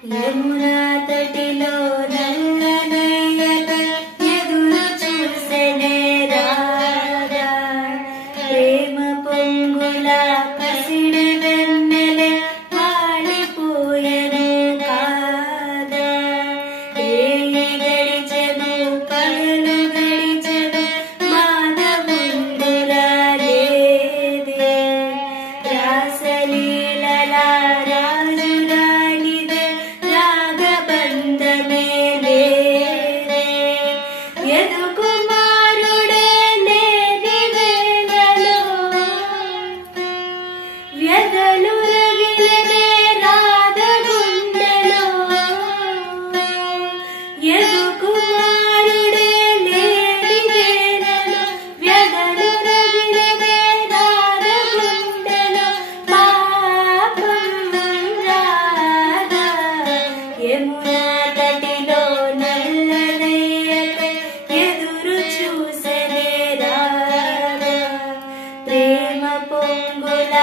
యమునా తటిలో నల్లనయ్యక ఎదురు చూసెనే రాధా ప్రేమ పొంగుల పసిడి వెన్నెలే వాలిపోయెను కాదా రేయి గడిచెను పగలు గడిచెను మాధవుండురా లేదే రాసలీలల రాజురానిదే రాగబంధమే లేదే యదుకుమారుడే లేని వేళలో వ్యధలు రగిలెనే రాధ గుండెలో యదుకుమారుడే లేని వేళలో వ్యధలు రగిలెనే రాధ గుండెలో పాపం రాధా యమునా తటిలో నల్లనయ్యకై ఎదురు చూసెనే రాధా ప్రేమ పొంగుల